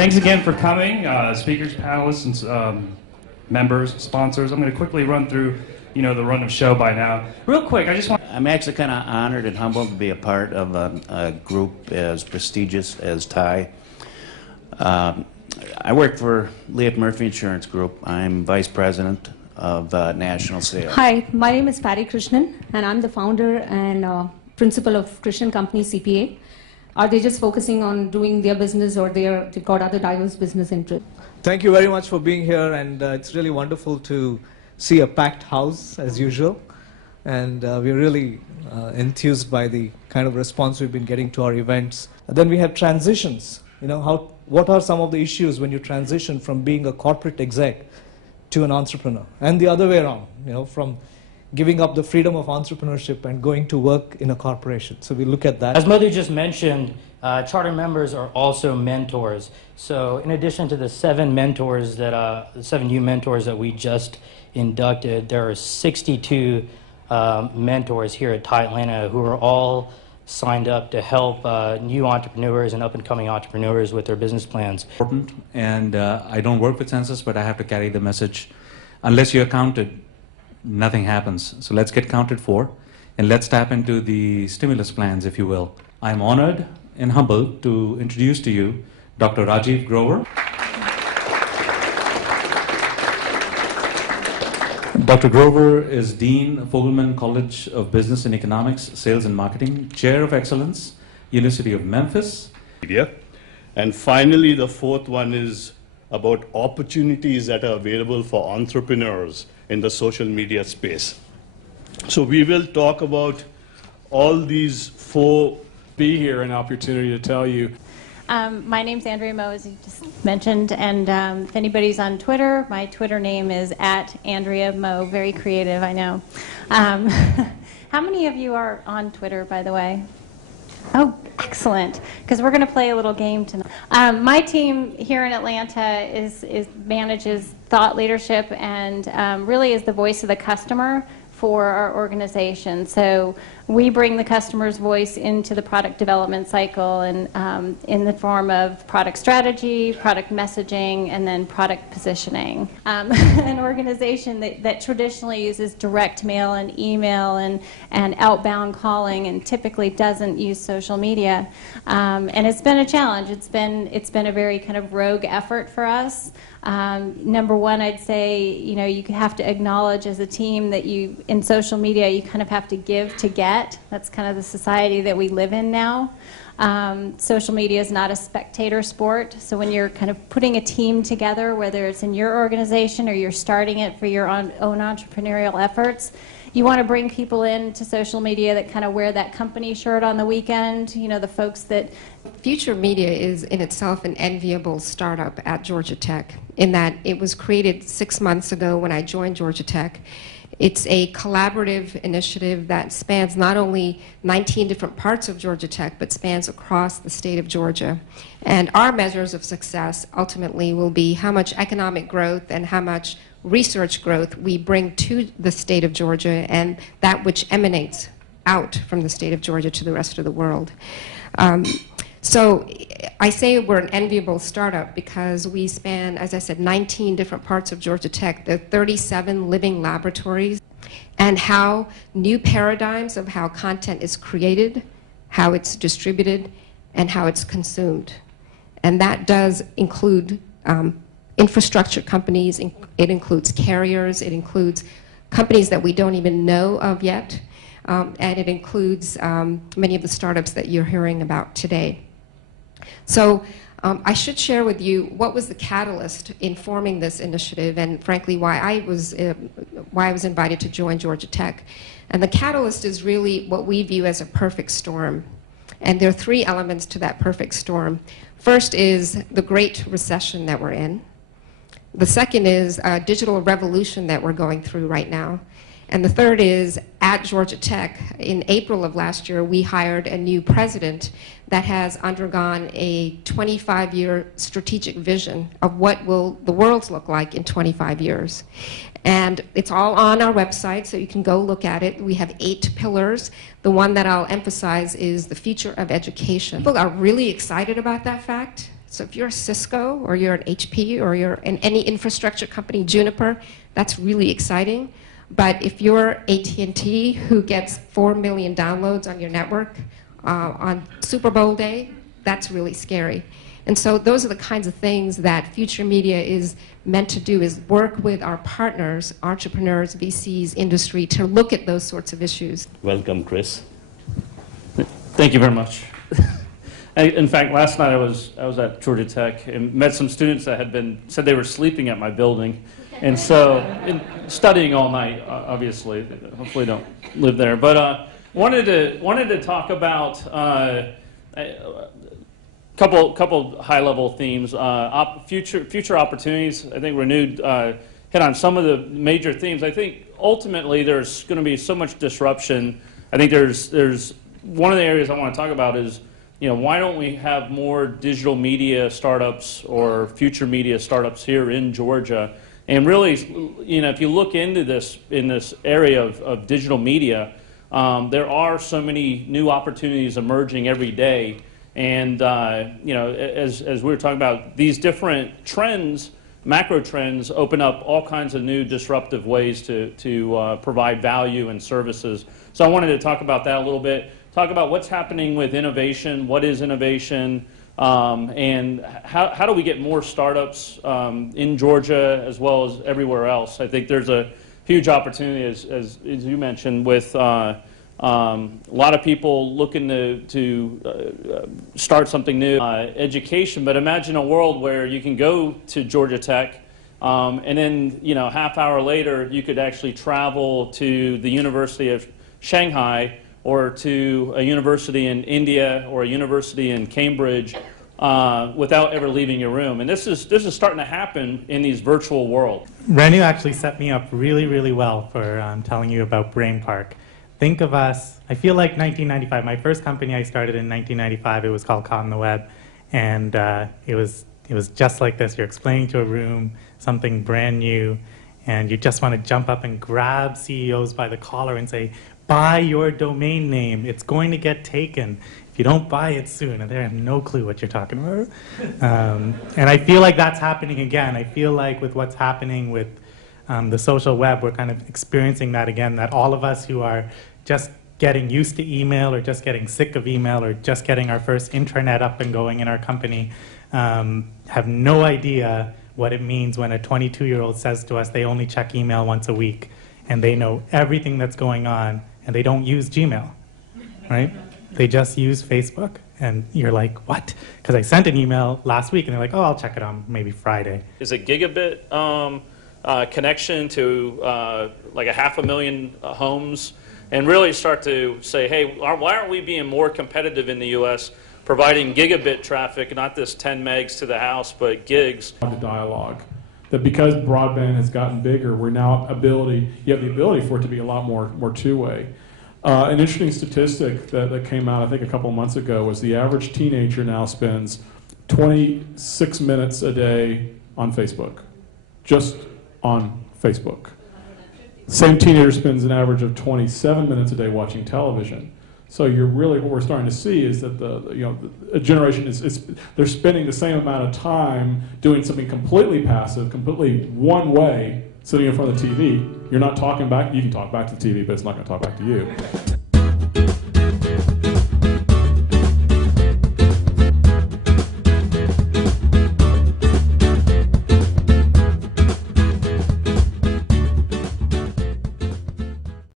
Thanks again for coming, speakers, panelists, and members, sponsors. I'm going to quickly run through, the run of show by now. Real quick, I'm actually kind of honored and humbled to be a part of a group as prestigious as TIE. I work for Leavitt Murphy Insurance Group. I'm vice president of national sales. Hi, my name is Patty Krishnan, and I'm the founder and principal of Krishnan Company CPA. Are they just focusing on doing their business, or they've got other diverse business interests? Thank you very much for being here, and it's really wonderful to see a packed house as usual. And we're really enthused by the kind of response we've been getting to our events. And then we have transitions. What are some of the issues when you transition from being a corporate exec to an entrepreneur, and the other way around, from giving up the freedom of entrepreneurship and going to work in a corporation. So we look at that. As Madhu just mentioned, charter members are also mentors. So in addition to the 7 mentors the 7 new mentors that we just inducted, there are 62 mentors here at TIE Atlanta who are all signed up to help new entrepreneurs and up-and-coming entrepreneurs with their business plans. Important, and I don't work with Census, but I have to carry the message. Unless you're counted, nothing happens. So let's get counted for, and let's tap into the stimulus plans, if you will. I'm honored and humbled to introduce to you Dr. Rajiv Grover. Dr. Grover is Dean of Fogelman College of Business and Economics, Sales and Marketing, Chair of Excellence, University of Memphis. And finally, the fourth one is about opportunities that are available for entrepreneurs in the social media space. So we will talk about all these 4. Be here, an opportunity to tell you. My name's Andrea Moe, as you just mentioned, and if anybody's on Twitter, my Twitter name is @AndreaMoe. Very creative, I know. How many of you are on Twitter, by the way? Oh, excellent, because we're going to play a little game tonight. My team here in Atlanta manages thought leadership and really is the voice of the customer for our organization. So we bring the customer's voice into the product development cycle, and in the form of product strategy, product messaging, and then product positioning. An organization that traditionally uses direct mail and email and outbound calling, and typically doesn't use social media. And it's been a challenge. It's been a very kind of rogue effort for us. Number one, I'd say, you have to acknowledge as a team that in social media, you kind of have to give to get. That's kind of the society that we live in now. Social media is not a spectator sport, so when you're kind of putting a team together, whether it's in your organization or you're starting it for your own entrepreneurial efforts, you want to bring people into social media that kind of wear that company shirt on the weekend, the folks that... Future Media is in itself an enviable startup at Georgia Tech, in that it was created 6 months ago when I joined Georgia Tech. It's a collaborative initiative that spans not only 19 different parts of Georgia Tech, but spans across the state of Georgia. And our measures of success ultimately will be how much economic growth and how much research growth we bring to the state of Georgia, and that which emanates out from the state of Georgia to the rest of the world. So I say we're an enviable startup because we span, as I said, 19 different parts of Georgia Tech. There are 37 living laboratories, and how new paradigms of how content is created, how it's distributed, and how it's consumed. And that does include infrastructure companies, it includes carriers, it includes companies that we don't even know of yet, and it includes many of the startups that you're hearing about today. So I should share with you what was the catalyst in forming this initiative, and frankly why I was invited to join Georgia Tech. And the catalyst is really what we view as a perfect storm. And there are 3 elements to that perfect storm. First is the Great Recession that we're in. The second is a digital revolution that we're going through right now. And the third is, at Georgia Tech, in April of last year, we hired a new president that has undergone a 25-year strategic vision of what will the world look like in 25 years. And it's all on our website, so you can go look at it. We have 8 pillars. The one that I'll emphasize is the future of education. People are really excited about that fact. So if you're a Cisco or you're an HP or you're in any infrastructure company, Juniper, that's really exciting. But if you're AT&T, who gets 4 million downloads on your network on Super Bowl day, that's really scary. And so those are the kinds of things that Future Media is meant to do, is work with our partners, entrepreneurs, VCs, industry, to look at those sorts of issues. Welcome, Chris. Thank you very much. In fact, last night I was at Georgia Tech and met some students that said they were sleeping at my building, and so studying all night. Obviously, hopefully don't live there. But wanted to talk about couple high level themes. Future opportunities. I think Renewed hit on some of the major themes. I think ultimately there's going to be so much disruption. I think there's one of the areas I want to talk about is, why don't we have more digital media startups or future media startups here in Georgia? And really, if you look into this in this area of digital media, there are so many new opportunities emerging every day. And as we were talking about, these different trends, macro trends, open up all kinds of new disruptive ways to provide value and services. So I wanted to talk about that a little bit. Talk about what's happening with innovation, what is innovation, and how do we get more startups in Georgia as well as everywhere else. I think there's a huge opportunity, as you mentioned, with a lot of people looking to start something new. Education, but imagine a world where you can go to Georgia Tech and then half hour later you could actually travel to the University of Shanghai or to a university in India or a university in Cambridge without ever leaving your room. And this is starting to happen in these virtual worlds. Renu actually set me up really, really well for telling you about Brain Park. Think of us, I feel like 1995, my first company I started in 1995, it was called Caught on the Web, and it was just like this. You're explaining to a room something brand new, and you just want to jump up and grab CEOs by the collar and say, buy your domain name. It's going to get taken if you don't buy it soon. And they have no clue what you're talking about. And I feel like that's happening again. I feel like with what's happening with the social web, we're kind of experiencing that again, that all of us who are just getting used to email or just getting sick of email or just getting our first intranet up and going in our company have no idea what it means when a 22-year-old says to us they only check email once a week and they know everything that's going on. And they don't use Gmail, right? They just use Facebook. And you're like, what? Because I sent an email last week, and they're like, oh, I'll check it on maybe Friday. Is a gigabit connection to like 500,000 homes, and really start to say, hey, why aren't we being more competitive in the U.S., providing gigabit traffic, not this 10 megs to the house, but gigs? The dialogue. That because broadband has gotten bigger, you have the ability for it to be a lot more two-way. An interesting statistic that came out, I think, a couple of months ago was the average teenager now spends 26 minutes a day on Facebook, just on Facebook. Same teenager spends an average of 27 minutes a day watching television. So what we're starting to see is that a generation they're spending the same amount of time doing something completely passive, completely one way, sitting in front of the TV. You're not talking back. You can talk back to the TV, but it's not going to talk back to you.